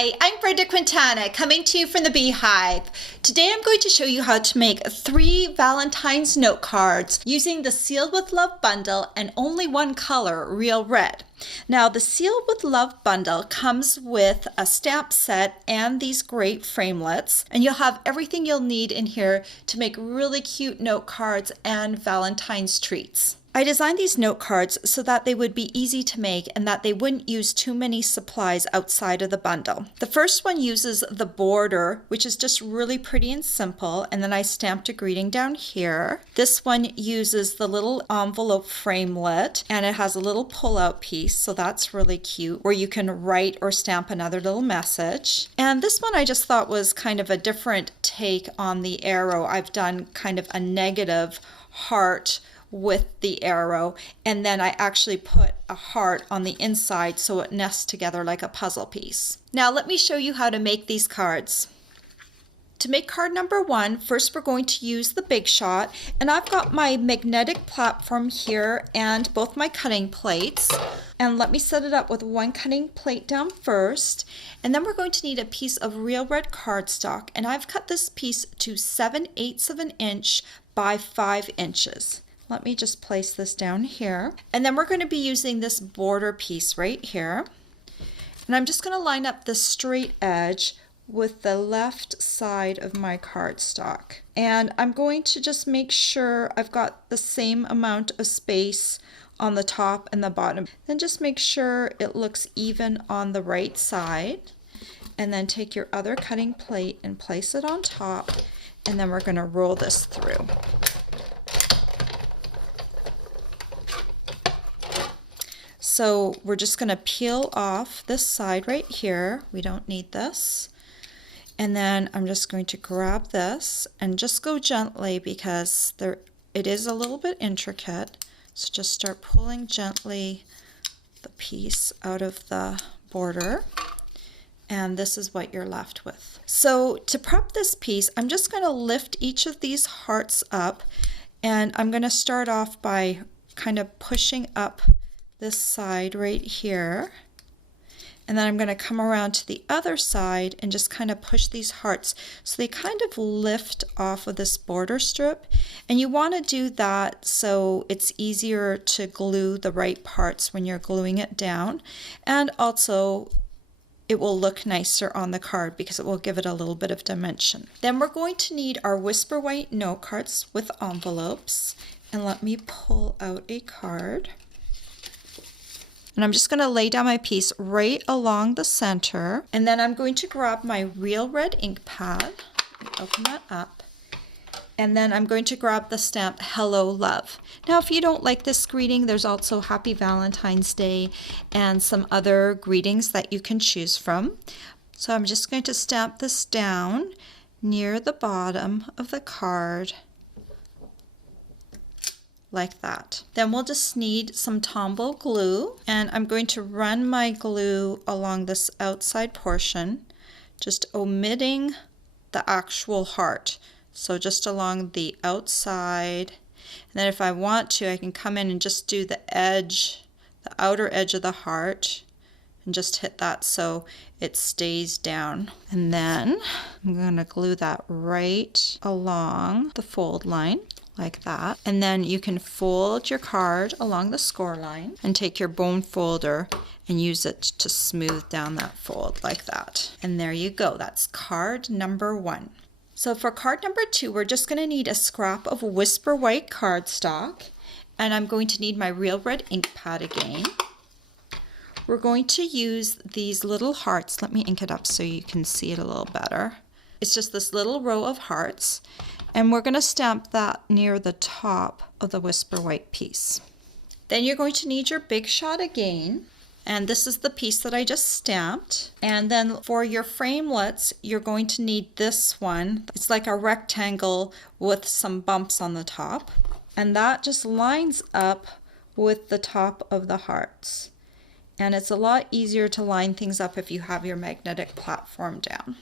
Hi, I'm Brenda Quintana, coming to you from the Beehive. Today I'm going to show you how to make 3 Valentine's note cards using the Sealed with Love bundle and only one color, Real Red. Now the Sealed with Love bundle comes with a stamp set and these great framelits, and you'll have everything you'll need in here to make really cute note cards and Valentine's treats. I designed these note cards so that they would be easy to make and that they wouldn't use too many supplies outside of the bundle. The first one uses the border, which is just really pretty and simple, and then I stamped a greeting down here. This one uses the little envelope framelit, and it has a little pull-out piece, so that's really cute, where you can write or stamp another little message. And this one I just thought was kind of a different take on the arrow. I've done kind of a negative heart with the arrow, and then I actually put a heart on the inside so it nests together like a puzzle piece. Now let me show you how to make these cards. To make card number 1, first we're going to use the Big Shot, and I've got my magnetic platform here and both my cutting plates. And let me set it up with one cutting plate down first, and then we're going to need a piece of Real Red cardstock, and I've cut this piece to 7/8 of an inch by 5 inches. Let me just place this down here. And then we're going to be using this border piece right here. And I'm just going to line up the straight edge with the left side of my cardstock. And I'm going to just make sure I've got the same amount of space on the top and the bottom. Then just make sure it looks even on the right side. And then take your other cutting plate and place it on top. And then we're going to roll this through. So we're just going to peel off this side right here. We don't need this. And then I'm just going to grab this and just go gently because it is a little bit intricate. So just start pulling gently the piece out of the border. And this is what you're left with. So to prep this piece, I'm just going to lift each of these hearts up, and I'm going to start off by kind of pushing up this side right here, and then I'm going to come around to the other side and just kind of push these hearts so they kind of lift off of this border strip. And you want to do that so it's easier to glue the right parts when you're gluing it down, and also it will look nicer on the card because it will give it a little bit of dimension. Then we're going to need our Whisper White note cards with envelopes, and let me pull out a card. And I'm just going to lay down my piece right along the center. And then I'm going to grab my Real Red ink pad. Open that up. And then I'm going to grab the stamp Hello Love. Now if you don't like this greeting, there's also Happy Valentine's Day and some other greetings that you can choose from. So I'm just going to stamp this down near the bottom of the card, like that. Then we'll just need some Tombow glue, and I'm going to run my glue along this outside portion, just omitting the actual heart. So just along the outside, and then if I want to, I can come in and just do the edge, the outer edge of the heart, and just hit that so it stays down. And then I'm going to glue that right along the fold line, like that. And then you can fold your card along the score line and take your bone folder and use it to smooth down that fold like that. And there you go. That's card number 1. So for card number 2, we're just going to need a scrap of Whisper White cardstock, and I'm going to need my Real Red ink pad again. We're going to use these little hearts. Let me ink it up so you can see it a little better. It's just this little row of hearts, and we're going to stamp that near the top of the Whisper White piece. Then you're going to need your Big Shot again, and this is the piece that I just stamped. And then for your framelits, you're going to need this one. It's like a rectangle with some bumps on the top, and that just lines up with the top of the hearts. And it's a lot easier to line things up if you have your magnetic platform down.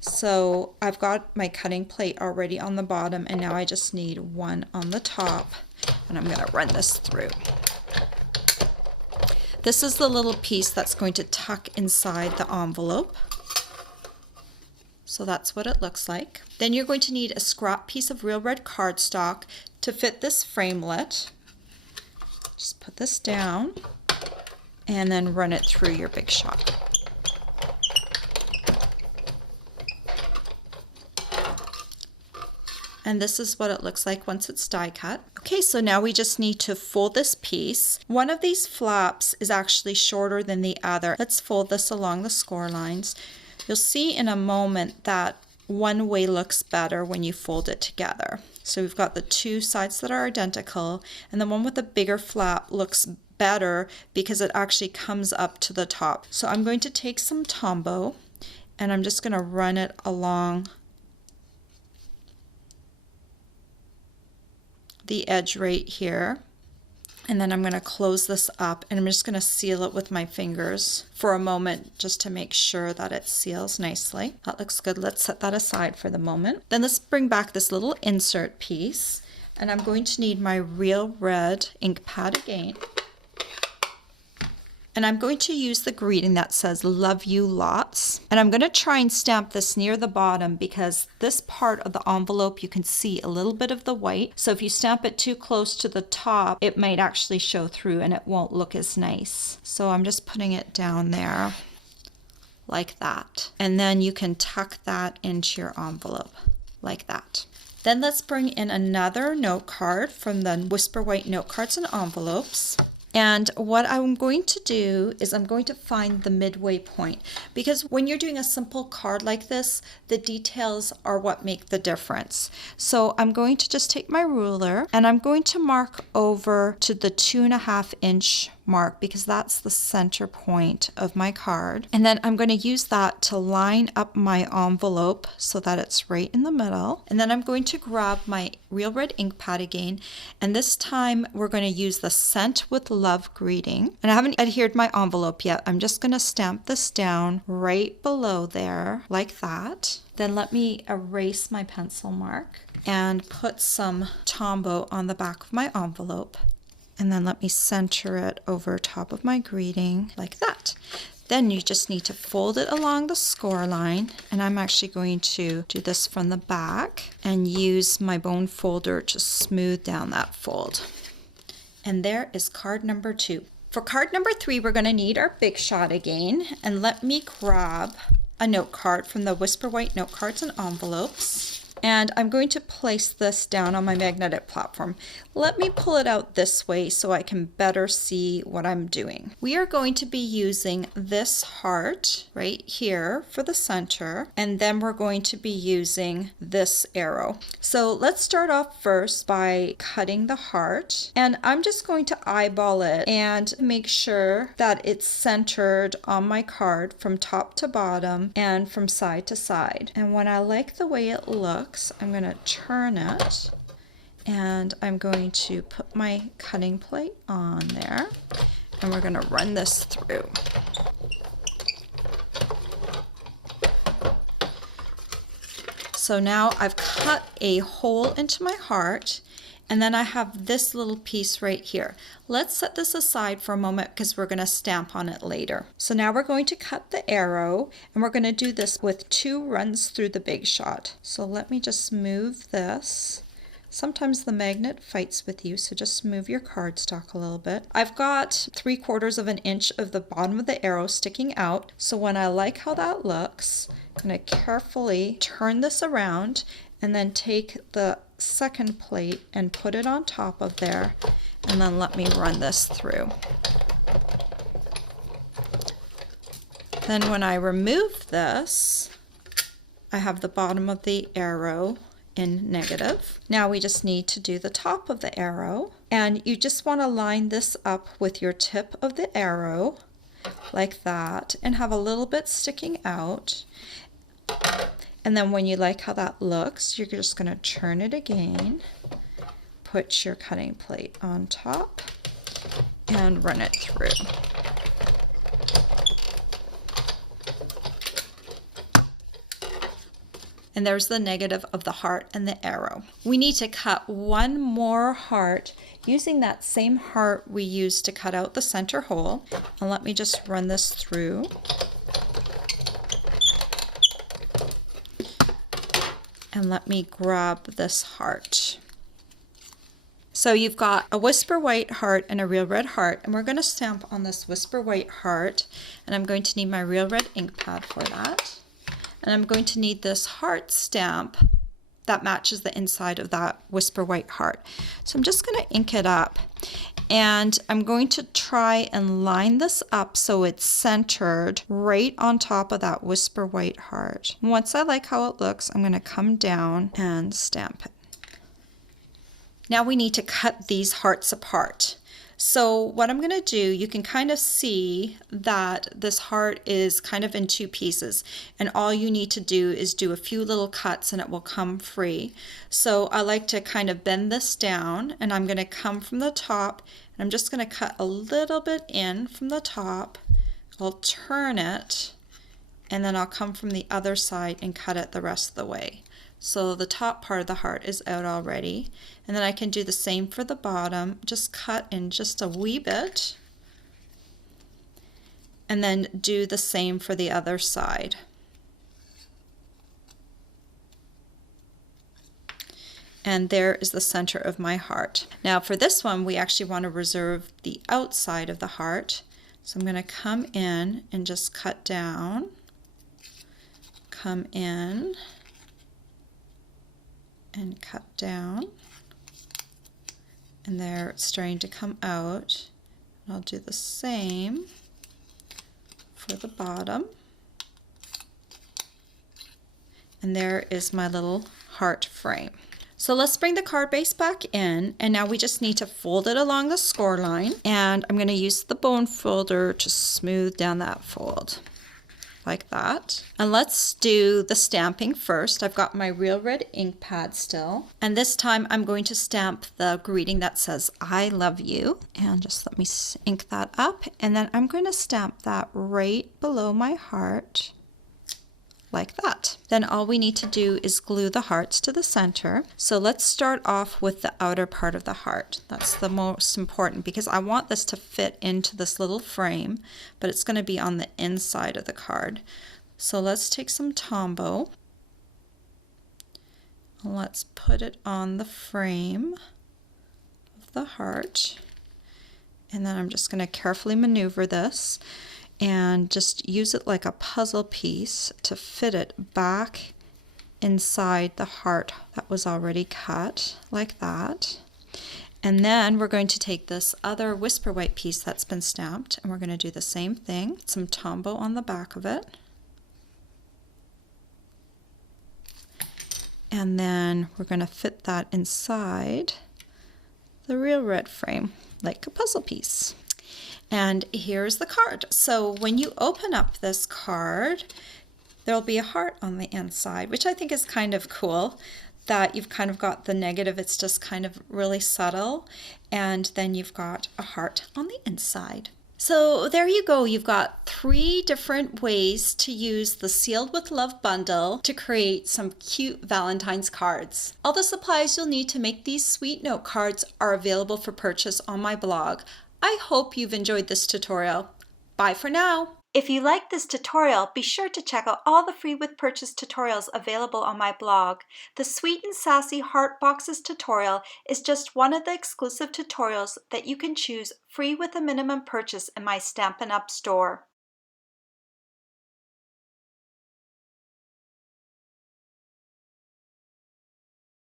So I've got my cutting plate already on the bottom, and now I just need one on the top, and I'm going to run this through. This is the little piece that's going to tuck inside the envelope. So that's what it looks like. Then you're going to need a scrap piece of real red cardstock to fit this framelit. Just put this down and then run it through your Big Shot. And this is what it looks like once it's die cut. Okay, so now we just need to fold this piece. One of these flaps is actually shorter than the other. Let's fold this along the score lines. You'll see in a moment that one way looks better when you fold it together. So we've got the two sides that are identical, and the one with the bigger flap looks better because it actually comes up to the top. So I'm going to take some Tombow and I'm just going to run it along the edge right here. And then I'm going to close this up and I'm just going to seal it with my fingers for a moment just to make sure that it seals nicely. That looks good. Let's set that aside for the moment. Then let's bring back this little insert piece, and I'm going to need my real red ink pad again. And I'm going to use the greeting that says "Love you lots." And I'm going to try and stamp this near the bottom because this part of the envelope you can see a little bit of the white. So if you stamp it too close to the top, it might actually show through and it won't look as nice. So I'm just putting it down there like that. And then you can tuck that into your envelope like that. Then let's bring in another note card from the Whisper White note cards and envelopes. And what I'm going to do is I'm going to find the midway point, because when you're doing a simple card like this, the details are what make the difference. So I'm going to just take my ruler and I'm going to mark over to the 2.5 inch mark because that's the center point of my card. And then I'm going to use that to line up my envelope so that it's right in the middle. And then I'm going to grab my real red ink pad again, and this time we're going to use the Sent with Love greeting. And I haven't adhered my envelope yet. I'm just going to stamp this down right below there like that. Then let me erase my pencil mark and put some Tombow on the back of my envelope. And then let me center it over top of my greeting like that. Then you just need to fold it along the score line. And I'm actually going to do this from the back and use my bone folder to smooth down that fold. And there is card number 2. For card number 3, we're going to need our Big Shot again. And let me grab a note card from the Whisper White note cards and envelopes. And I'm going to place this down on my magnetic platform. Let me pull it out this way so I can better see what I'm doing. We are going to be using this heart right here for the center, and then we're going to be using this arrow. So let's start off first by cutting the heart, and I'm just going to eyeball it and make sure that it's centered on my card from top to bottom and from side to side. And when I like the way it looks, I'm going to turn it and I'm going to put my cutting plate on there and we're going to run this through. So now I've cut a hole into my heart, and then I have this little piece right here. Let's set this aside for a moment because we're going to stamp on it later. So now we're going to cut the arrow, and we're going to do this with 2 runs through the Big Shot. So let me just move this. Sometimes the magnet fights with you, so just move your cardstock a little bit. I've got 3/4 of an inch of the bottom of the arrow sticking out. So when I like how that looks, I'm going to carefully turn this around and then take the second plate and put it on top of there, and then let me run this through. Then when I remove this, I have the bottom of the arrow in negative. Now we just need to do the top of the arrow, and you just want to line this up with your tip of the arrow like that and have a little bit sticking out. And then when you like how that looks, you're just going to turn it again, put your cutting plate on top, and run it through. And there's the negative of the heart and the arrow. We need to cut one more heart using that same heart we used to cut out the center hole. And let me just run this through. And let me grab this heart. So you've got a whisper white heart and a real red heart, and we're going to stamp on this whisper white heart, and I'm going to need my real red ink pad for that. And I'm going to need this heart stamp that matches the inside of that whisper white heart. So I'm just going to ink it up, and I'm going to try and line this up so it's centered right on top of that whisper white heart. Once I like how it looks, I'm going to come down and stamp it. Now we need to cut these hearts apart. So what I'm going to do, you can kind of see that this heart is kind of in two pieces, and all you need to do is do a few little cuts and it will come free. So I like to kind of bend this down, and I'm going to come from the top, and I'm just going to cut a little bit in from the top. I'll turn it, and then I'll come from the other side and cut it the rest of the way. So the top part of the heart is out already. And then I can do the same for the bottom. Just cut in just a wee bit. And then do the same for the other side. And there is the center of my heart. Now for this one, we actually want to reserve the outside of the heart. So I'm going to come in and just cut down. Come in. And cut down, and there it's starting to come out. And I'll do the same for the bottom, and there is my little heart frame. So let's bring the card base back in, and now we just need to fold it along the score line, and I'm going to use the bone folder to smooth down that fold. Like that. And let's do the stamping first. I've got my real red ink pad still. And this time I'm going to stamp the greeting that says, I love you. And just let me ink that up. And then I'm going to stamp that right below my heart. Like that. Then all we need to do is glue the hearts to the center. So let's start off with the outer part of the heart. That's the most important because I want this to fit into this little frame, but it's going to be on the inside of the card. So let's take some Tombow. Let's put it on the frame of the heart. And then I'm just going to carefully maneuver this and just use it like a puzzle piece to fit it back inside the heart that was already cut, like that. And then we're going to take this other whisper white piece that's been stamped, and we're going to do the same thing, some Tombow on the back of it. And then we're going to fit that inside the real red frame, like a puzzle piece. And here's the card. So when you open up this card, there'll be a heart on the inside, which I think is kind of cool, that you've kind of got the negative, it's just kind of really subtle, and then you've got a heart on the inside. So there you go, you've got 3 different ways to use the Sealed with Love bundle to create some cute Valentine's cards. All the supplies you'll need to make these sweet note cards are available for purchase on my blog. I hope you've enjoyed this tutorial. Bye for now. If you like this tutorial, be sure to check out all the free with purchase tutorials available on my blog. The Sweet and Sassy Heart Boxes tutorial is just one of the exclusive tutorials that you can choose free with a minimum purchase in my Stampin' Up! Store.